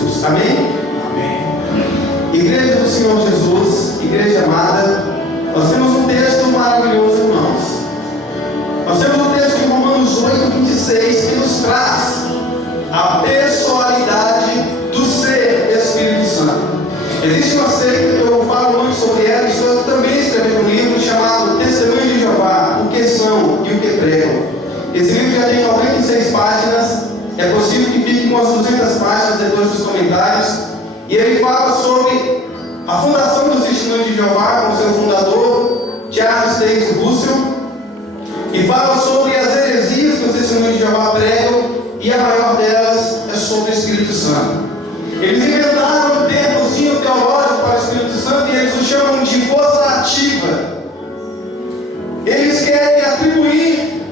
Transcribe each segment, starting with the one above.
Jesus. Amém? Amém. Igreja do Senhor Jesus, igreja amada, nós temos um texto maravilhoso, irmãos. Nós temos um texto de Romanos 8:26 que nos traz a pessoalidade do ser Espírito Santo. Existe uma seita que eu falo muito sobre ela, e eu também escrevi um livro chamado Testemunho de Jeová, o que são e o que pregam. Esse livro já tem 96 páginas, é possível que fique umas 200 páginas depois dos comentários, e ele fala sobre a fundação dos Testemunhos de Jeová com seu fundador, Charles Taze Russell, e fala sobre as heresias que os Testemunhos de Jeová pregam, e a maior delas é sobre o Espírito Santo. Eles inventaram um termozinho teológico para o Espírito Santo e eles o chamam de força ativa. Eles querem atribuir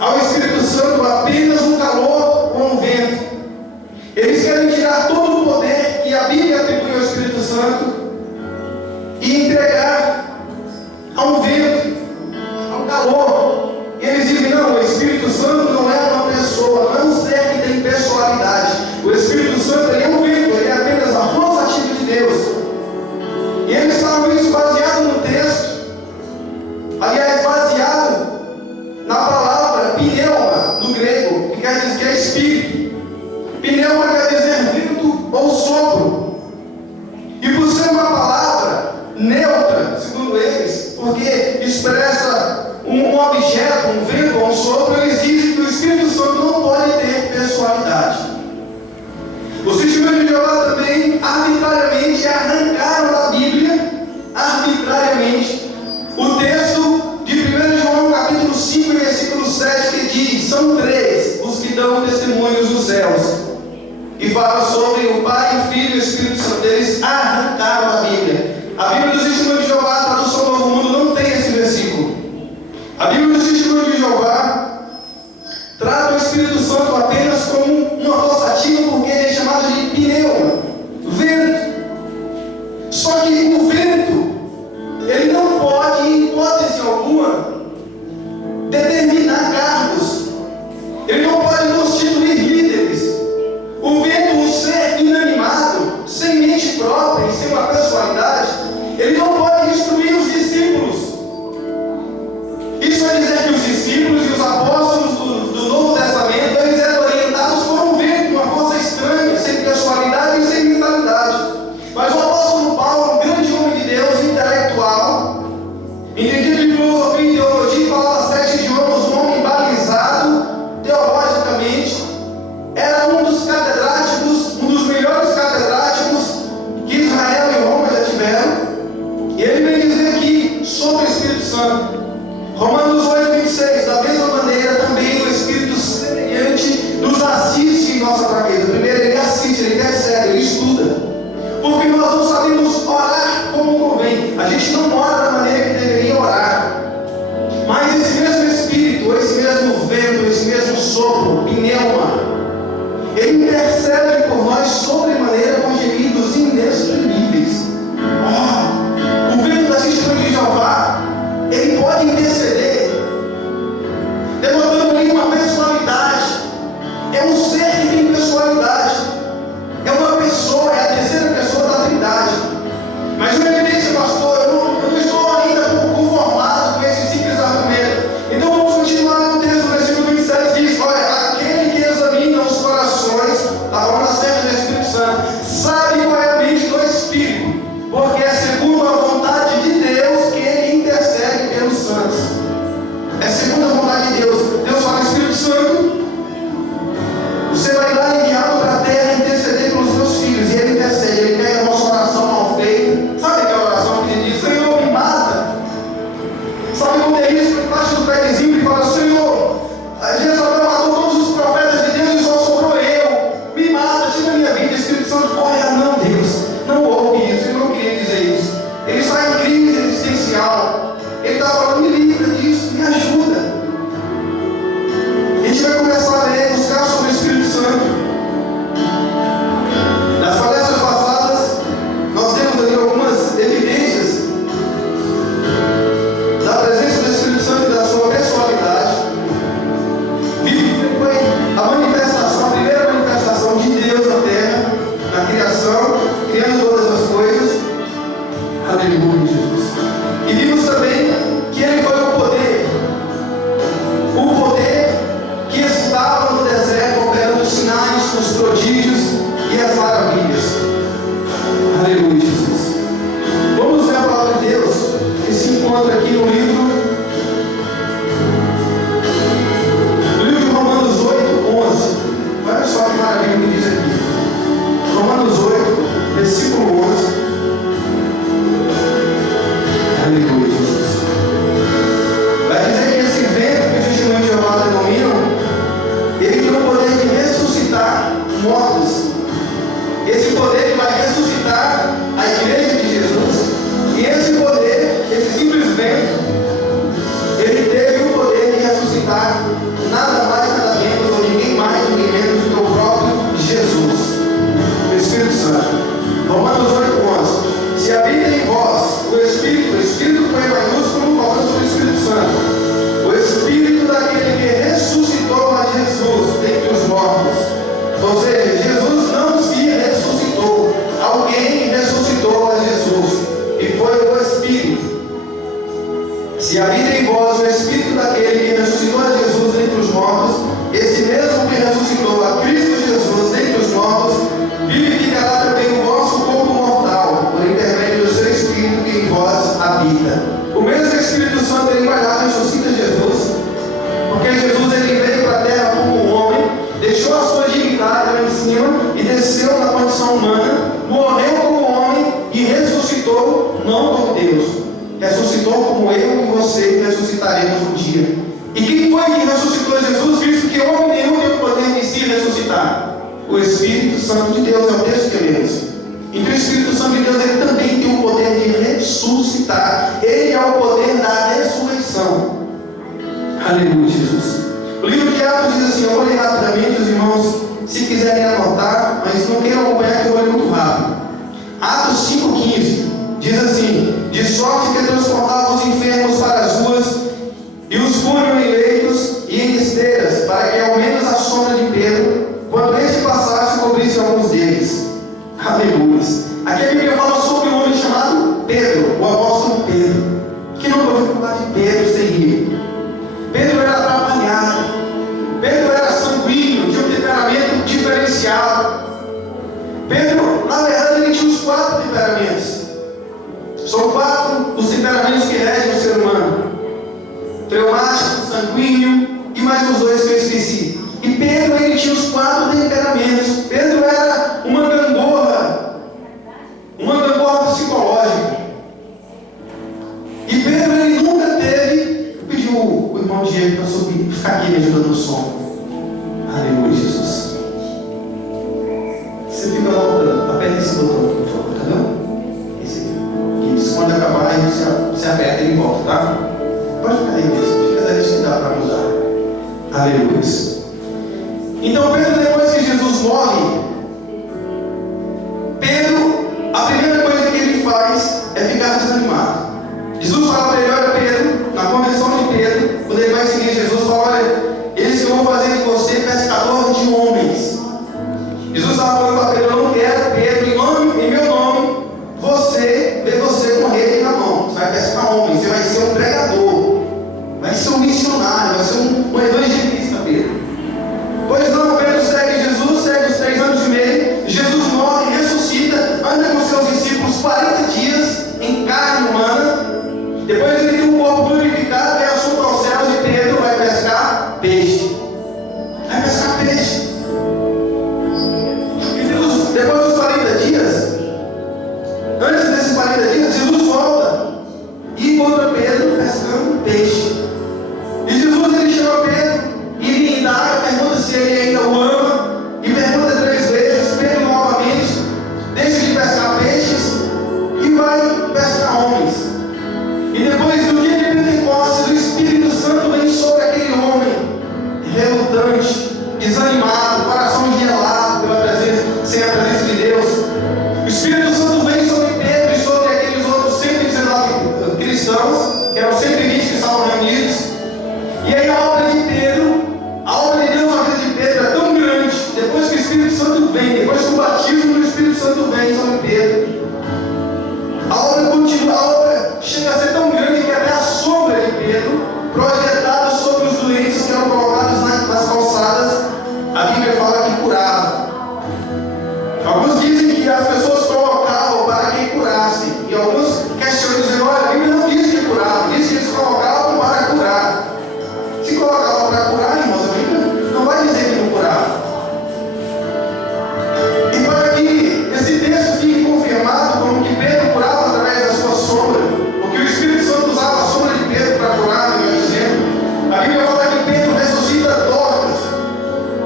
ao Espírito Santo apenas um calor ou um vento. Eles querem tirar todo o poder que a Bíblia atribui ao Espírito Santo e entregar a um vento, a um calor. E eles dizem: não, o Espírito Santo não é uma pessoa, não é um ser que tem personalidade. O Espírito Santo, ele é um vento, ele é apenas a força ativa de Deus. E eles falam isso baseado no texto, aliás, baseado na palavra pneuma, no grego, que quer dizer que é espírito. Pneuma quer dizer vento ou sopro. E por ser uma palavra neutra, segundo eles, porque expressa um objeto, um vento ou um sopro, eles dizem que o Espírito Santo não pode ter personalidade. Os Testemunhos de Jeová também arbitrariamente arrancaram da Bíblia, arbitrariamente, o texto de 1 João capítulo 5, versículo 7, que diz: são três os que dão testemunhos nos céus, e fala sobre o Pai, o Filho e o Espírito Santo. Eles arrancaram da Bíblia. A Bíblia dos Testemunhos de Jeová, a tradução do Novo Mundo, não tem esse versículo. A Bíblia dos Testemunhos de Jeová trata o Espírito Santo apenas como uma força ativa, porque ele é chamado de pneuma, vento. Só que o vento, ele não pode, em hipótese alguma, determinar cargos. Ele não pode constituir líderes. O vento, um ser inanimado, sem mente própria e sem uma personalidade, ele não pode instruir os discípulos. Isso é dizer que os discípulos e os apóstolos do Novo Testamento, eles eram orientados por um vento, uma força estranha, sem personalidade e sem mentalidade. Mas o apóstolo Paulo, um grande homem de Deus, intelectual, entendido de filosofia e teologia, falava 7 idiomas, um homem balizado teologicamente, era um dos catedráticos, um dos melhores catedráticos que Israel e Roma já tiveram. E ele vem dizer aqui sobre o Espírito Santo. Romanos 8:26, da mesma maneira também o Espírito semelhante nos assiste em nossa fraqueza. Primeiro ele assiste, ele percebe, ele estuda. Porque nós não sabemos orar como convém. A gente não ora da maneira que deveria orar. Mas esse mesmo Espírito, esse mesmo vento, esse mesmo sopro, pneuma, ele intercede por nós sobremaneira com gemidos inexprimíveis. O vento da Testemunha de Jeová, ele pode interceder, demandando ali uma personalidade. É um ser que tem personalidade. É uma pessoa, é a terceira pessoa da Trindade. Mas uma evidência, pastor, eu não estou ainda conformado com esse simples argumento. Então vamos continuar no texto, versículo 27 diz: olha, aquele que examina os corações, da forma certa do Espírito Santo, sabe qual é a mente do Espírito, porque é segundo a vontade de Deus que ele intercede pelos santos. É segundo a vontade de Deus. Deus fala: Espírito Santo, você vai dar enviado para a terra interceder pelos meus filhos. E ele intercede, ele pega a nossa oração mal feita. Sabe aquela oração que ele diz: Senhor, me mata? Sabe quando é isso? Ele bate no pezinho e fala: Senhor, Jezabel matou todos os profetas de Deus e só sobrou eu. Me mata, tira a minha vida. O Espírito Santo corre: ah, não, Deus, não ouve isso, eu não queria dizer isso. Ele está em crise existencial. Ele está falando: me livra disso, me ajuda. A gente vai começar a ler, buscar sobre o Espírito Santo. Nas palestras passadas, nós temos ali algumas evidências da presença do Espírito Santo e da sua personalidade. Vimos que foi a manifestação, a primeira manifestação de Deus na terra. esse poder que vai ressuscitar a igreja de Jesus. E esse poder, esse simples vento, ele teve o poder de ressuscitar nada mais, nada menos, ou ninguém mais, ninguém menos do que o próprio Jesus, o Espírito Santo. Romanos 8:11. Se habita em vós o Espírito com E maiúsculo, falando sobre o Espírito Santo, o Espírito daquele que ressuscitou a Jesus dentre os mortos. Ou seja, Jesus não se ressuscitou, alguém ressuscitou a Jesus, e foi o Espírito. Se habita em vós o Espírito daquele que ressuscitou a Jesus dentre os mortos, esse mesmo que ressuscitou a Cristo Jesus dentre os mortos, vivificará também o vosso corpo mortal, por intermédio do seu Espírito que em vós habita. O mesmo Espírito Santo, ele vai lá e ressuscita Jesus, porque Jesus ele veio para a terra como um homem, deixou a sua divindade lá em cima e desceu na condição humana, morreu como homem e ressuscitou não como Deus, ressuscitou como eu e você ressuscitaremos um dia. E quem foi que ressuscitou Jesus, visto que homem nenhum tem o poder de si ressuscitar? O Espírito Santo de Deus, é o texto que lemos. Então o Espírito Santo de Deus ele também tem o poder de ressuscitar. Ele é o poder da ressurreição. Aleluia, Jesus. O livro de Atos diz assim, eu vou ler rapidamente, os irmãos, se quiserem anotar, mas não queiram acompanhar que eu vou ler muito rápido. Atos 5,15 diz assim, de sorte que transportava os enfermos para as ruas e os punham em leitos e em esteiras, para que ao menos a sombra de Pedro, quando este passasse, cobrisse alguns deles. Aleluia. Aqui a Bíblia fala sobre um homem chamado Pedro, o apóstolo Pedro. Que não pode falar de Pedro sem rir. Pedro era trabalhado, Pedro era sanguíneo, tinha um temperamento diferenciado. Pedro, na verdade, ele tinha os 4 temperamentos. São 4 os temperamentos que regem o ser humano: traumático, sanguíneo e mais os 2 que eu esqueci. E Pedro, ele tinha os 4 temperamentos. Pedro era uma gangorra psicológica. E Pedro, ele nunca teve. Pediu o irmão Diego para subir, ficar aqui me ajudando no som. Aleluia, Jesus. Você fica voltando, aperta esse botão, por favor, tá vendo? Esse aqui. Isso, quando acabar, a gente se aperta e ele volta, tá? Pode ficar aí mesmo, fica daí que dá para mudar. Aleluia. Então Pedro, depois que Jesus morre, Pedro, a primeira coisa que ele faz é ficar desanimado. Jesus fala para ele, olha Pedro, na convenção de Pedro, quando ele vai seguir Jesus, fala, olha, eles que vão fazer de você pescador de homens. Jesus estava falando para Pedro, eu não quero, Pedro, em meu nome, ver você com rede na mão. Você vai pescar homens, você vai ser um pregador, vai ser um missionário, vai ser um evangelista, Pedro. Pois não, Pedro segue Jesus, segue os 3 anos e meio, Jesus morre, ressuscita, anda com seus discípulos 40 dias em carne humana, depois ele tem um corpo glorificado, vai assunto aos céus e Pedro vai pescar peixe. Vai pescar peixe. E Jesus, depois dos 40 dias, antes desses 40 dias, Jesus volta e encontra Pedro pescando peixe. E Jesus ele chama Pedro e ele indaga, pergunta se ele ainda o ama, e pergunta 3 vezes. Pedro novamente deixa de pescar peixes e vai pescar homens. E depois do dia de Pentecostes, o Espírito Santo vem sobre aquele homem relutante, desanimado, coração gelado pela presença, sem a presença de Deus. O Espírito Santo vem sobre Pedro e sobre aqueles outros 119 cristãos, que eram 120 que estavam reunidos. E aí a obra de Pedro, a obra de Deus na vida de Pedro é tão grande, depois que o Espírito Santo vem, depois que o batismo do Espírito Santo vem sobre Pedro, a obra continua, a obra chega a ser tão grande que até a sombra de Pedro, projetada sobre os doentes que eram colocados nas calçadas, a Bíblia fala que curava. Alguns dizem que as pessoas colocavam para que curassem, e alguns questionam dizendo, olha, a Bíblia não diz que curava, diz que eles colocavam para curar. Se colocava para curar, irmãos, a Bíblia não vai dizer que não curava. E para que esse texto fique confirmado como que Pedro curava através da sua sombra, porque o Espírito Santo usava a sombra de Pedro para curar, melhor dizendo, a Bíblia fala que Pedro ressuscita Dorcas,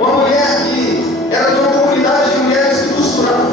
uma mulher que era de uma comunidade de mulheres que costuravam.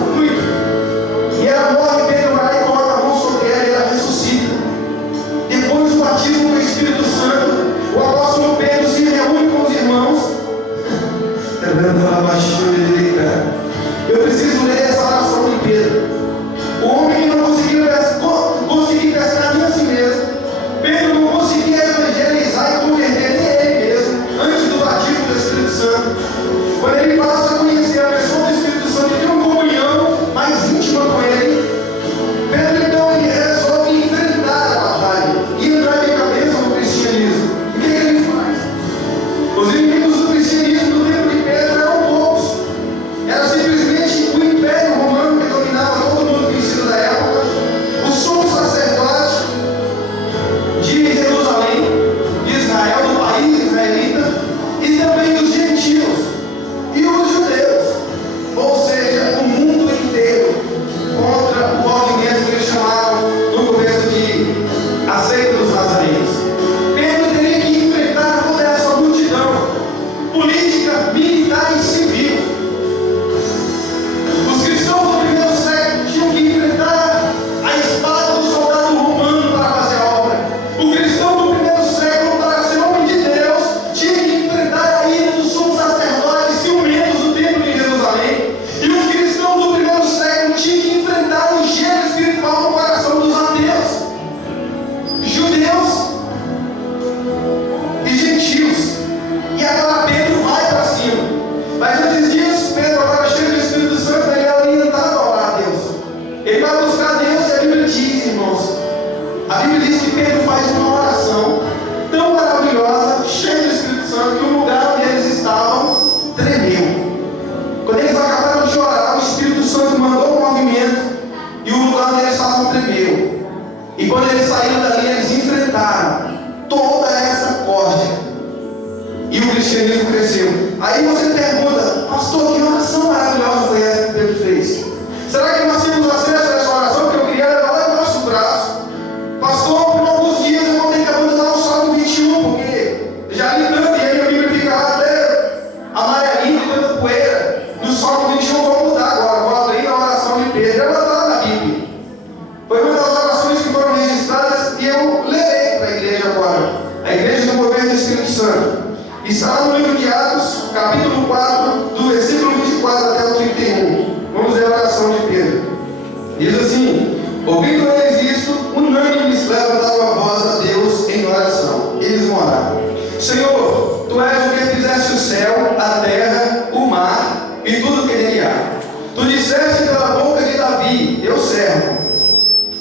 Diz assim: ouvindo eles isto, unânimes levantaram a voz a Deus em oração. Eles oraram: Senhor, tu és o que fizeste o céu, a terra, o mar e tudo que nele há. Tu disseste pela boca de Davi, teu servo: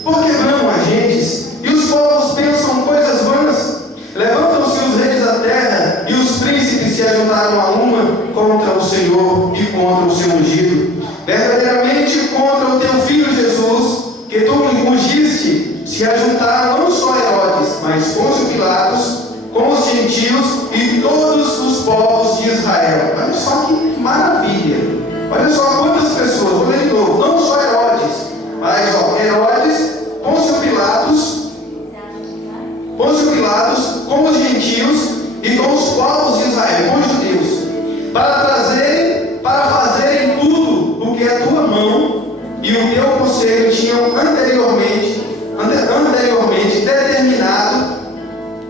por que bramam as gentes e os povos pensam coisas vanas? Levantam-se os reis da terra e os príncipes se ajuntaram a uma contra o Senhor e contra o seu ungido. Verdadeiramente contra o teu filho Jesus, que tu ungiste, se ajuntaram não só Herodes, mas Pôncio Pilatos, com os gentios e todos os povos de Israel. Olha só que maravilha! Olha só quantas pessoas, vou ler de novo, não só Herodes, mas Herodes, Pôncio Pilatos, com os gentios e com os povos de Israel, com os judeus, para fazerem tudo o que a tua mão e o teu conselho tinham anteriormente determinado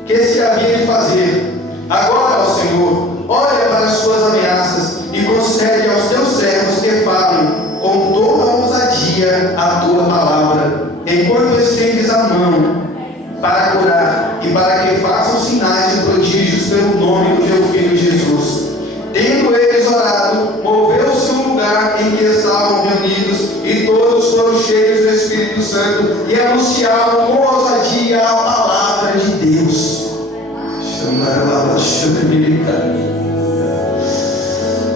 que se havia de fazer. Agora, ó Senhor, olha para as suas ameaças e concede aos teus servos que falem com toda a ousadia a tua palavra, enquanto estendes a mão para curar e para que façam sinais e prodígios pelo nome do teu filho Jesus. Tendo eles orado, moveu-se o lugar em que estavam reunidos e todos foram cheios do Espírito Santo e anunciavam com ousadia a palavra de Deus.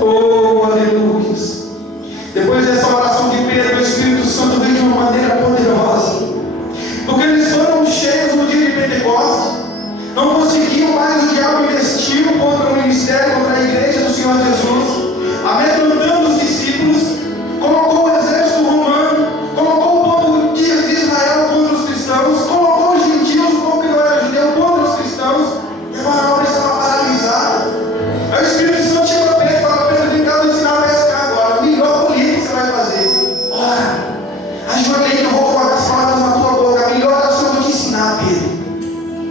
Oh, aleluia! Depois dessa oração de Pedro, o Espírito Santo veio de uma maneira poderosa, porque eles foram cheios no dia de Pentecostes, não conseguiam mais, o diabo investiu contra o ministério, contra a igreja do Senhor Jesus, amedrontando os discípulos, colocou o exército romano, colocou o povo de Israel contra os cristãos, colocou os gentios, o povo que não era judeu, contra os cristãos, e a obra estava paralisada. Aí o Espírito Santo chegou a Pedro e falou: Pedro, vem cá, vou ensinar a pescar agora. A melhor colheita que você vai fazer. Ora, ajoelhei, eu vou colocar as palavras na tua boca. A melhor oração eu vou te ensinar, Pedro.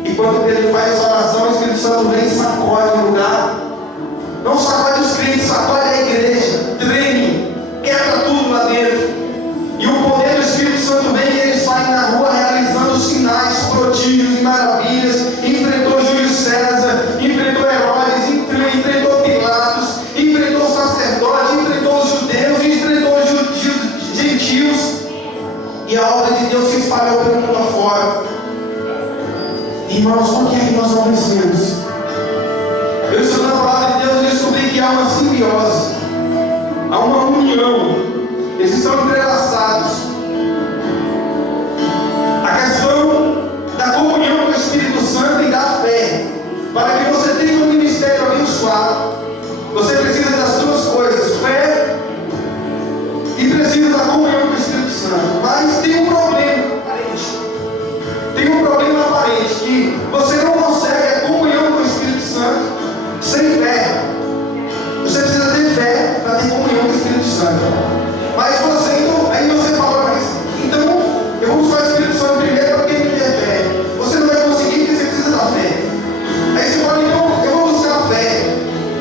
E quando Pedro faz essa oração, o Espírito Santo vem e sacode o lugar. Não sacode os crentes, sacode a igreja. Treme, quebra tudo lá dentro. E o poder do Espírito Santo vem e eles saem na rua realizando sinais, prodígios e maravilhas. Enfrentou Júlio César, enfrentou Herodes, enfrentou Pilatos, enfrentou os sacerdotes, enfrentou os judeus, enfrentou os gentios. E a obra de Deus se espalhou pelo mundo afora. Irmãos, por que é que nós não vencemos? Eu estudando a palavra de Deus e descobri que há uma simbiose, há uma união, eles estão entrelaçados. A questão da comunhão com o Espírito Santo e da fé, para que você tenha um ministério abençoado, você precisa das duas coisas: fé e precisa da comunhão com o Espírito Santo. Mas tem um problema aparente. Tem um problema aparente, que você não consegue a comunhão com o Espírito Santo sem fé. Você precisa ter fé para ter comunhão com o Espírito Santo. Mas aí você fala: mas então eu vou buscar o Espírito Santo primeiro para quem não tem fé. Você não vai conseguir porque você precisa da fé. Aí você fala: então eu vou buscar a fé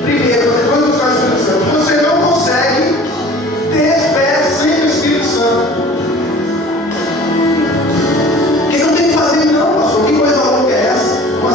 primeiro, depois buscar o Espírito Santo. Você não consegue ter fé sem o Espírito Santo. Porque não tem que fazer, não, pastor. Que coisa louca é essa? Uma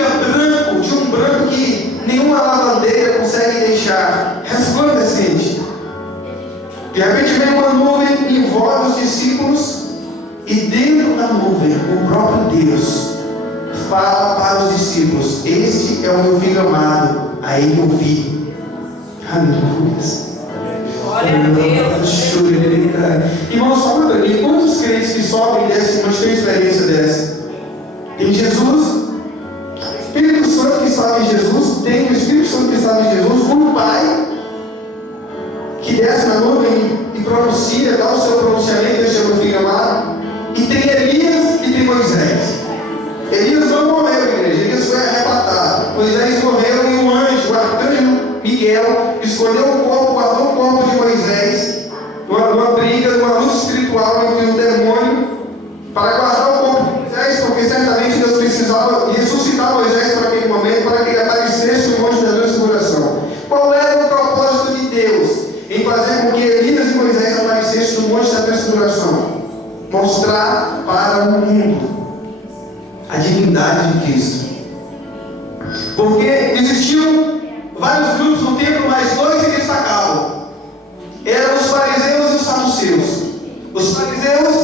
fica branco, de um branco que nenhuma lavandeira consegue deixar, resplandecente. De repente vem uma nuvem, envolve os discípulos, e dentro da nuvem, o próprio Deus fala para os discípulos: este é o meu filho amado, a ele ouvi. Aleluia. Glória a Deus. Irmãos, fala para mim, quantos crentes que sobem dessa, mas têm experiência dessa? Em Jesus, o Espírito Santo que estava em Jesus, tem o Espírito Santo que estava em Jesus, o Pai que desce na nuvem e pronuncia, dá o seu pronunciamento, este é o meu filho amado. E tem Elias e tem Moisés. Elias não morreu, igreja, Elias foi arrebatado. Moisés morreu e o anjo, o arcanjo Miguel, escolheu o corpo, guardou o corpo de Moisés, numa briga, numa luta espiritual entre o demônio, para guardar o corpo de Moisés, porque certamente Deus precisava ressuscitar Moisés para aquele momento, para que ele aparecesse no monte da transfiguração. Qual era o propósito de Deus em fazer com que Elias e Moisés aparecessem no monte da transfiguração? Mostrar para o mundo a divindade de Cristo. Porque existiam vários grupos no templo, mas dois se destacavam. Eram os fariseus e os saduceus. Os fariseus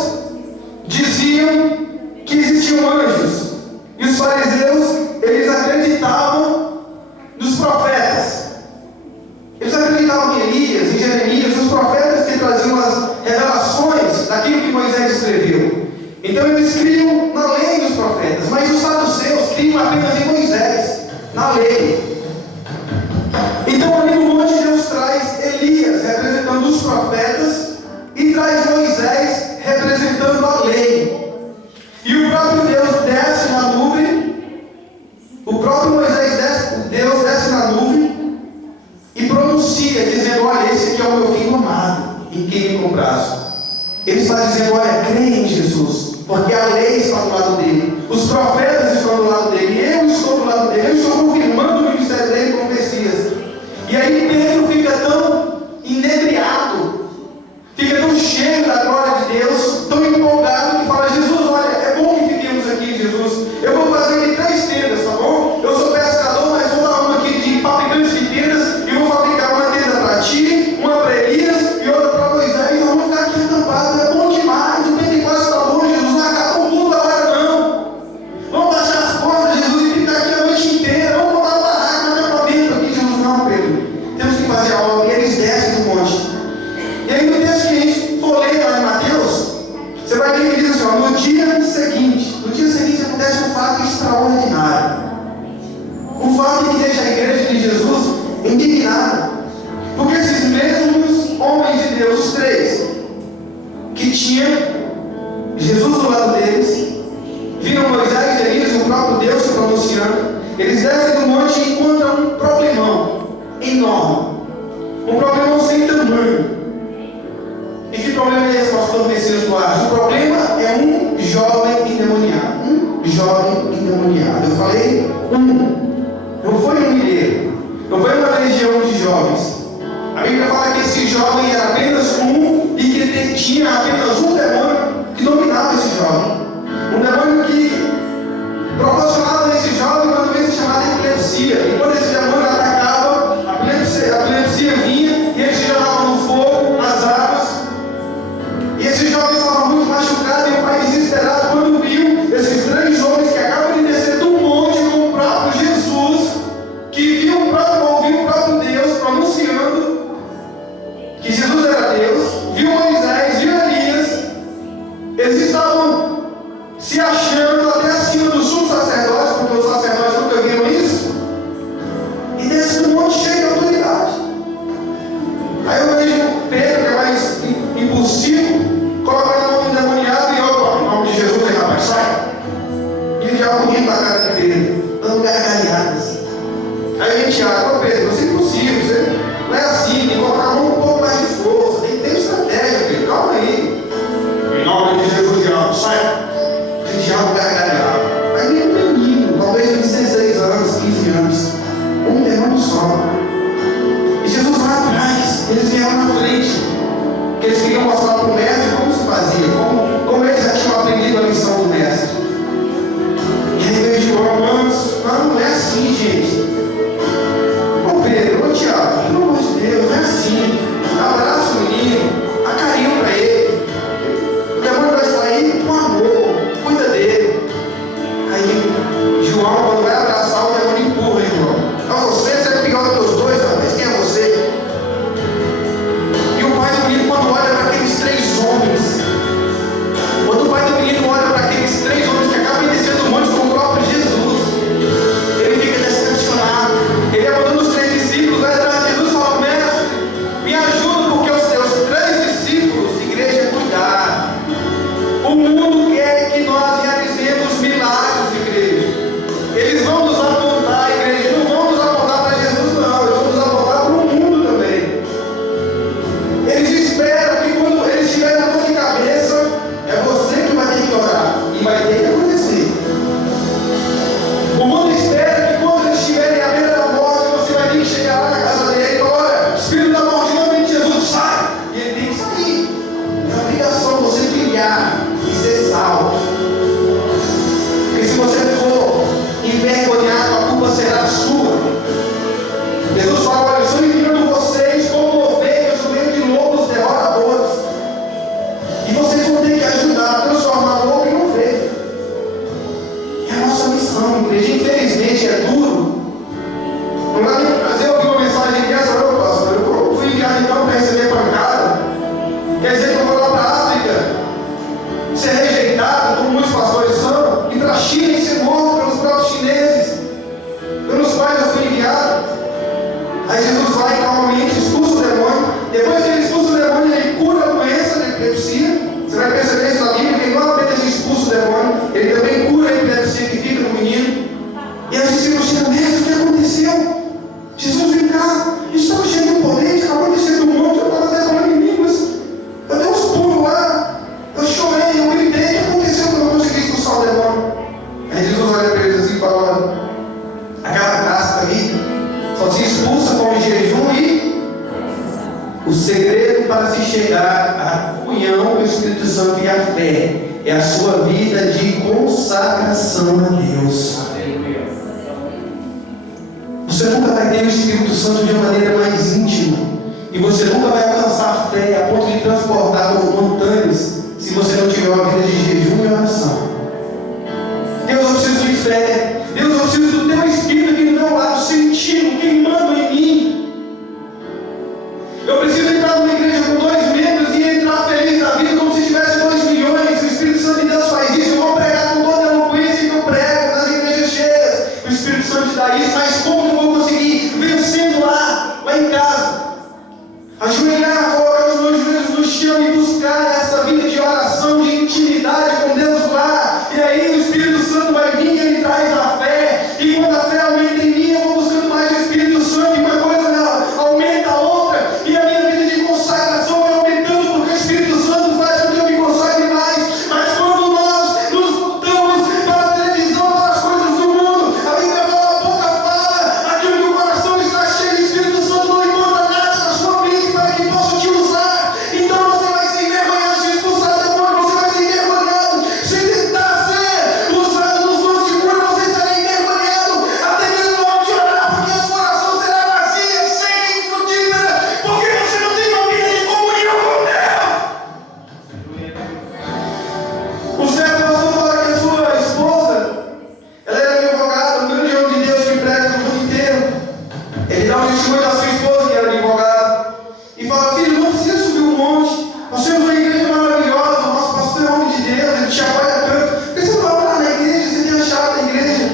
diziam que existiam anjos, e os fariseus, eles acreditavam nos profetas. Eles acreditavam em Elias, em Jeremias, os profetas que traziam as revelações daquilo que Moisés escreveu. Então eles criam na lei dos profetas, mas os saduceus criam apenas em Moisés, na lei. Então ali no monte Deus traz Elias representando os profetas e traz Moisés representando a lei. E o próprio Deus desce na nuvem, o próprio Moisés desce, Deus desce na nuvem e pronuncia, dizendo: olha, esse aqui é o meu filho amado, em quem me comprazo. Ele está dizendo: olha, creia em Jesus, porque a lei está do lado dele, os profetas estão do lado dele, eu estou do lado dele, eu estou confirmando o ministério dele como Messias. E aí Pedro fica tão inebriado, fica tão cheio da glória de Deus, tão empolgado, que fala: Jesus, olha, é bom que fiquemos aqui, Jesus. Eu vou fazer aqui 3 tendas, tá bom? Eu sou pescador, mas vou dar uma aqui de fabricante de tendas, e vou fabricar uma tenda para ti, uma para Elias e outra para Moisés. Nós vamos ficar aqui acampados, é bom demais. O Pentecostes está bom, Jesus, não acaba o mundo agora não. Vamos baixar as portas, Jesus, e ficar aqui a noite inteira. Vamos botar uma barraca, um acampamento aqui, Jesus. Não, Pedro, temos que fazer a obra. E eles descem do monte. E aí no texto que a gente for ler lá em Mateus, você vai ver que diz assim: ó, no dia seguinte acontece um fato extraordinário, um fato que deixa a igreja de Jesus indignada, porque esses mesmos homens de Deus, os 3, que tinham Jesus do lado deles, viram Moisés, Elias e o próprio Deus se pronunciando. Eles descem do monte e encontram um problemão enorme, um problemão sem tamanho. E que problema é esse, pastor Messias Duarte? O problema é um jovem endemoniado. Eu falei não foi um milheiro, não foi uma legião de jovens. A Bíblia fala que esse jovem era apenas um, e que ele tinha apenas um demônio que dominava esse jovem. Um demônio que proporcionava a esse jovem uma doença chamada epilepsia. E quando esse demônio atacava, a epilepsia vinha e ele se jogava no fogo, nas águas. E esse jovem estava muito machucado, e o pai desesperado, quando viu esses 3 homens que acabam de descer do monte com o próprio Jesus, que ouviu o próprio Deus pronunciando que Jesus era Deus, viu Moisés, viu Elias, eles estavam se achando até acima do sumo sacerdote, porque os sacerdotes nunca viram isso, e desce do monte cheio de autoridade. Aí eu vejo Pedro, que é mais impulsivo, coloca na mão do endemoniado e opa, em nome de Jesus, aí rapaz, sai. E o diabo rindo da cara de Pedro, dando gargalhadas. Aí a gente acha: ô Pedro, você é impossível, você não é assim, tem que colocar a mão um pouco mais de força, tem que ter estratégia, Pedro, calma aí. Em nome de Jesus, diabo, sai. O diabo gargalhava. Aí vem um menino, talvez de 16 anos, 15 anos, um demônio só. E Jesus lá atrás, eles vieram na frente, que eles queriam mostrar para o mestre como se fazia, como eles já tinham aprendido a lição do mestre. E aí veio de Romanos, não, situação de igreja, infelizmente é duro. Não dá nem pra fazer ouvir uma mensagem dessa, não, pastor. Eu fui enviado então para receber pancada. Quer dizer que eu vou lá para a África, ser rejeitado, como muitos pastores são, e para a China e ser morto pelos próprios chineses, pelos quais eu fui enviado. Aí Jesus vai e calmamente expulsa o demônio. Depois que ele expulsa o demônio, ele cura a doença da epilepsia. Você vai perceber isso na Bíblia, que não apenas expulsa o demônio, ele também cura a epilepsia que fica no menino. E aí os discípulos chegam, mestre, o que aconteceu? Jesus, vem cá, estava cheio de poder, acabou de descer do monte, eu estava até falando em línguas. Eu dei uns pulos lá, eu chorei, eu gritei, o que aconteceu que eu não consegui expulsar o demônio? Aí Jesus olha para eles assim e fala, olha, aquela casca ali só se expulsa com o jejum e o segredo para se chegar à comunhão com o Espírito Santo e a fé é a sua vida de consagração a Deus. Você nunca vai ter o Espírito Santo de uma maneira mais íntima, e você nunca vai alcançar a fé a ponto de transportar montanhas se você não tiver uma vida de jejum e oração. Deus, eu preciso de fé. Deus, eu preciso do teu Espírito aqui do meu lado, sentindo, queimando em mim. Eu preciso entrar numa igreja com 2 membros e entrar feliz na vida como se tivesse 2 milhões. O Espírito Santo de Deus faz isso. Eu vou pregar com toda a eloquência que eu prego nas igrejas cheias. O Espírito Santo te dá isso, mas como que eu vou conseguir? Vencendo lá em casa. Ajoelhar, colocar os meus joelhos no chão e buscar essa vida de oração, de intimidade com Deus lá. E aí o Espírito Santo vai vir e ele traz a fé. E quando a fé aumenta em mim, eu vou buscando mais o Espírito Santo. E uma coisa aumenta a outra. E a minha vida de consagração vai aumentando, porque o Espírito Santo faz com que eu me consagre mais. Mas quando nós nos voltamos para a televisão, para as coisas do mundo, a Bíblia fala, a boca fala, aquilo que o coração está cheio de Espírito Santo não encontra nada na sua mente para que possa te usar. Então você vai se envergonhar, se expulsar demônio, você vai se envergonhado, se tentar ser usado nos dons de cura, você será envergonhado, até mesmo na hora de orar, porque a sua oração será vazia, seca e infrutífera, porque você não tem uma vida de comunhão com Deus. O certo pastor fala que a sua esposa, ela era advogada, um grande homem de Deus que prega no mundo inteiro. Ele dá um testemunho da sua esposa, que era advogada, e fala, filho, não precisa subir um monte, nós temos uma igreja maravilhosa, o nosso pastor é homem de Deus, ele te apoia tanto, por que você não vai orar na igreja, você tem a chave da igreja?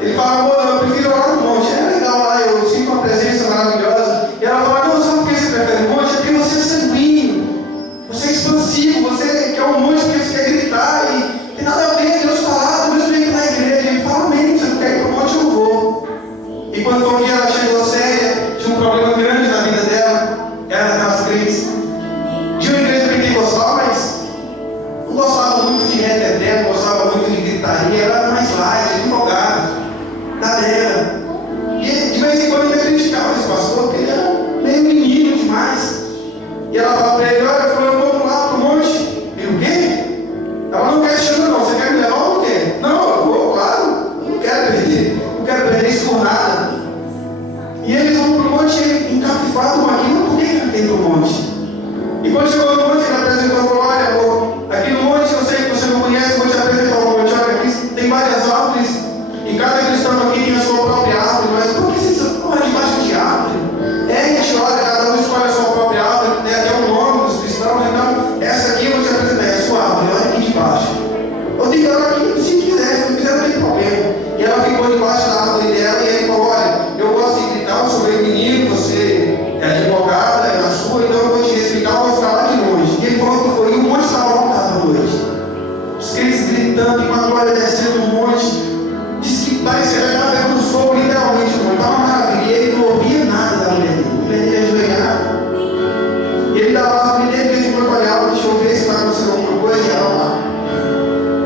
Ele fala, amor, eu prefiro orar no monte, é legal lá, eu sinto uma presença maravilhosa. E ela fala, não, sabe por que você prefere o monte? É porque você é sanguíneo, você é expansivo, você quer um monte porque você quer gritar, e tem nada a ver, Deus está lá, Deus vem na igreja. Ele fala, amém, você não quer ir para o monte, eu não vou. E quando foi um dia ela chegou séria, tinha um problema grande na vida dela, era daquelas crentes de uma igreja pentecostal, mas não gostava muito de reteté, não gostava muito de gritaria, ela era mais light, advogada, da dela. E de vez em quando ele criticava esse pastor, porque ele era meio menino demais. E ela falava para ele, olha, vamos lá pro monte. Ele, o quê? Ela não questiona não, você quer me levar ou não quer? Não, eu vou, claro, eu não quero perder isso por nada. E eles vão pro monte, ele encafifado com aquilo, por que ele tem pro monte? E quando chegou no monte, ele apresentou e falou, olha, amor, aqui no monte, eu sei que você não conhece, vou te apresentar o monte, olha, aqui tem várias árvores, e cada cristão aqui tem a sua própria árvore, mas por que vocês estão debaixo de árvore? É, a gente olha, cada um escolhe a sua própria árvore, tem até um nome dos cristãos, então, essa aqui eu vou te apresentar, é a sua árvore, olha aqui debaixo. Eu tenho que olhar aqui, se quiser, se não quiser, não tem problema. E ela ficou debaixo da árvore dela, e ele falou, olha, eu gosto de gritar sobre o menino, você é advogada, é na sua, então eu vou te explicar, eu vou ficar lá de longe. E ele falou que foi, e o monte estava lotado à noite. Os crentes gritando, e uma glória descendo no monte. Diz que parecia que estava pegando fogo, literalmente, no monte. Estava uma maravilha. E ele não ouvia nada da mulher dele. A mulher dele ajoelhava. E ele dava a árvore dele, de quando olhava, deixa eu ver se vai acontecer alguma coisa, e ela lá.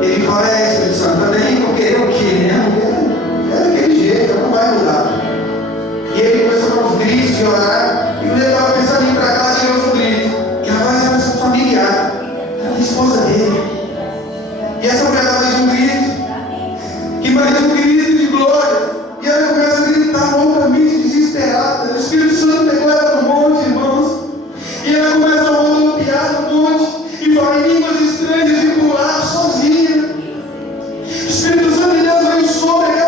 Ele fala, Espírito Santo, também vou querer o quê, né? A mulher é daquele jeito, ela não vai mudar. E ele começou com os gritos de orar, e quando ele estava pensando em ir para casa, ele ouviu um grito. E a voz era familiar, era a esposa dele. E essa mulher dava mais um grito, que mais um grito de glória. E ela começa a gritar loucamente, desesperada. O Espírito Santo pegou ela no monte, irmãos. E ela começa a rodopiar no monte, e fala em línguas estranhas e pular sozinha. O Espírito Santo de Deus veio sobre ela.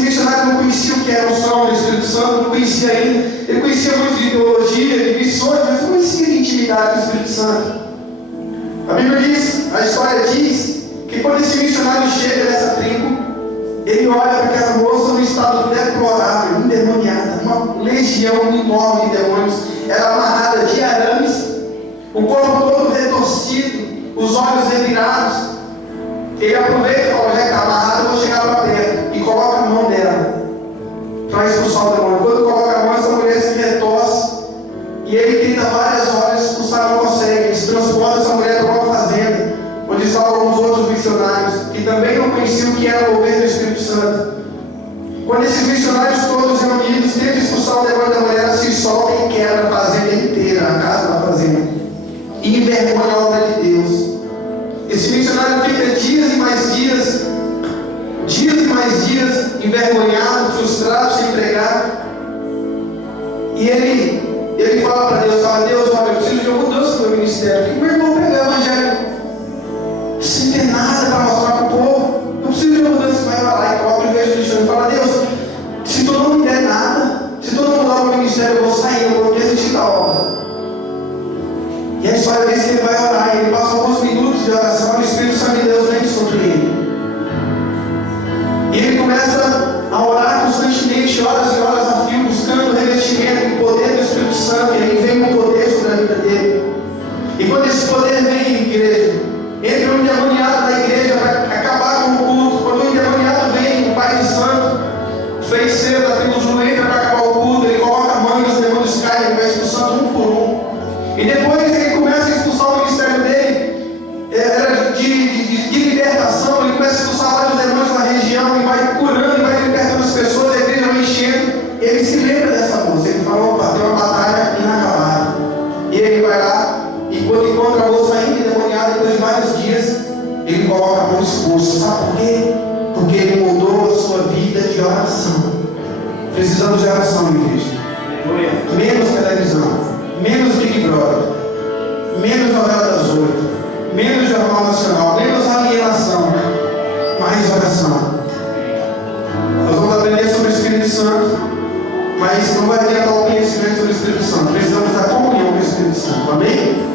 Esse missionário não conhecia o que era o som do Espírito Santo, não conhecia ainda. Ele conhecia muito de teologia, de missões, mas não conhecia de intimidade do Espírito Santo. A Bíblia diz, a história diz, que quando esse missionário chega nessa tribo, ele olha para aquela moça no estado deplorável, endemoniada, uma legião enorme de demônios, ela amarrada de arames, o corpo todo retorcido, os olhos revirados. Ele aproveita e fala, já que está amarrado, eu vou chegar para perto, e coloca a mão dela para expulsar o demônio. Quando coloca a mão, essa mulher se retorce, e ele tenta várias horas expulsar, não consegue. Ele se transporta essa mulher para uma fazenda, onde estavam alguns outros missionários, que também não conheciam o que era o mover do Espírito Santo. Quando esses missionários todos reunidos tentam expulsar o demônio da mulher, ela se solta e quebra a fazenda inteira, a casa da fazenda, e envergonha a obra de Deus. Esse missionário fica dias e mais dias, envergonhado, frustrado, sem pregar. E ele fala para Deus, olha, eu preciso de uma mudança no meu ministério. Como é que eu vou pregar o evangelho sem ter nada para mostrar para o povo? Eu preciso de uma mudança. Vai lá e coloca o verso do chão e fala, Deus, se tu não me der nada, se tu não mudar o meu ministério, eu vou sair, eu vou desistir da obra. E a história diz que ele vai orar, e ele passa alguns minutos de oração, e o Espírito Santo de Deus vem sobre ele. E ele começa a orar constantemente, horas e horas a fio, buscando o revestimento, o poder do Espírito Santo, e ele vem com poder sobre a vida dele. E quando esse poder vem, igreja, entra um endemoniado na igreja para acabar com o culto. Quando o endemoniado vem, o Pai de Santo, feiticeiro da tribo Judá, entra para acabar o culto, ele coloca a mão e os demônios caem, ele vai expulsando um por um. E depois ele começa a expulsar o ministério dele, era de libertação, ele começa a expulsar vários demônios na região, e vai curando, e vai libertando as pessoas, a igreja vai enchendo. Ele se lembra dessa moça, ele fala, opa, tem uma batalha inacabada. E ele vai lá, e quando encontra a moça ainda endemoniada, depois de vários dias, ele coloca a mão expulsa. Sabe por quê? Porque ele mudou a sua vida de oração. Precisamos de oração, igreja. Menos televisão, menos Big Brother, menos novela das 8, menos Jornal Nacional, menos alienação, mais oração. Nós vamos aprender sobre o Espírito Santo, mas não vai adiantar o conhecimento sobre o Espírito Santo. Precisamos da comunhão com o Espírito Santo, amém?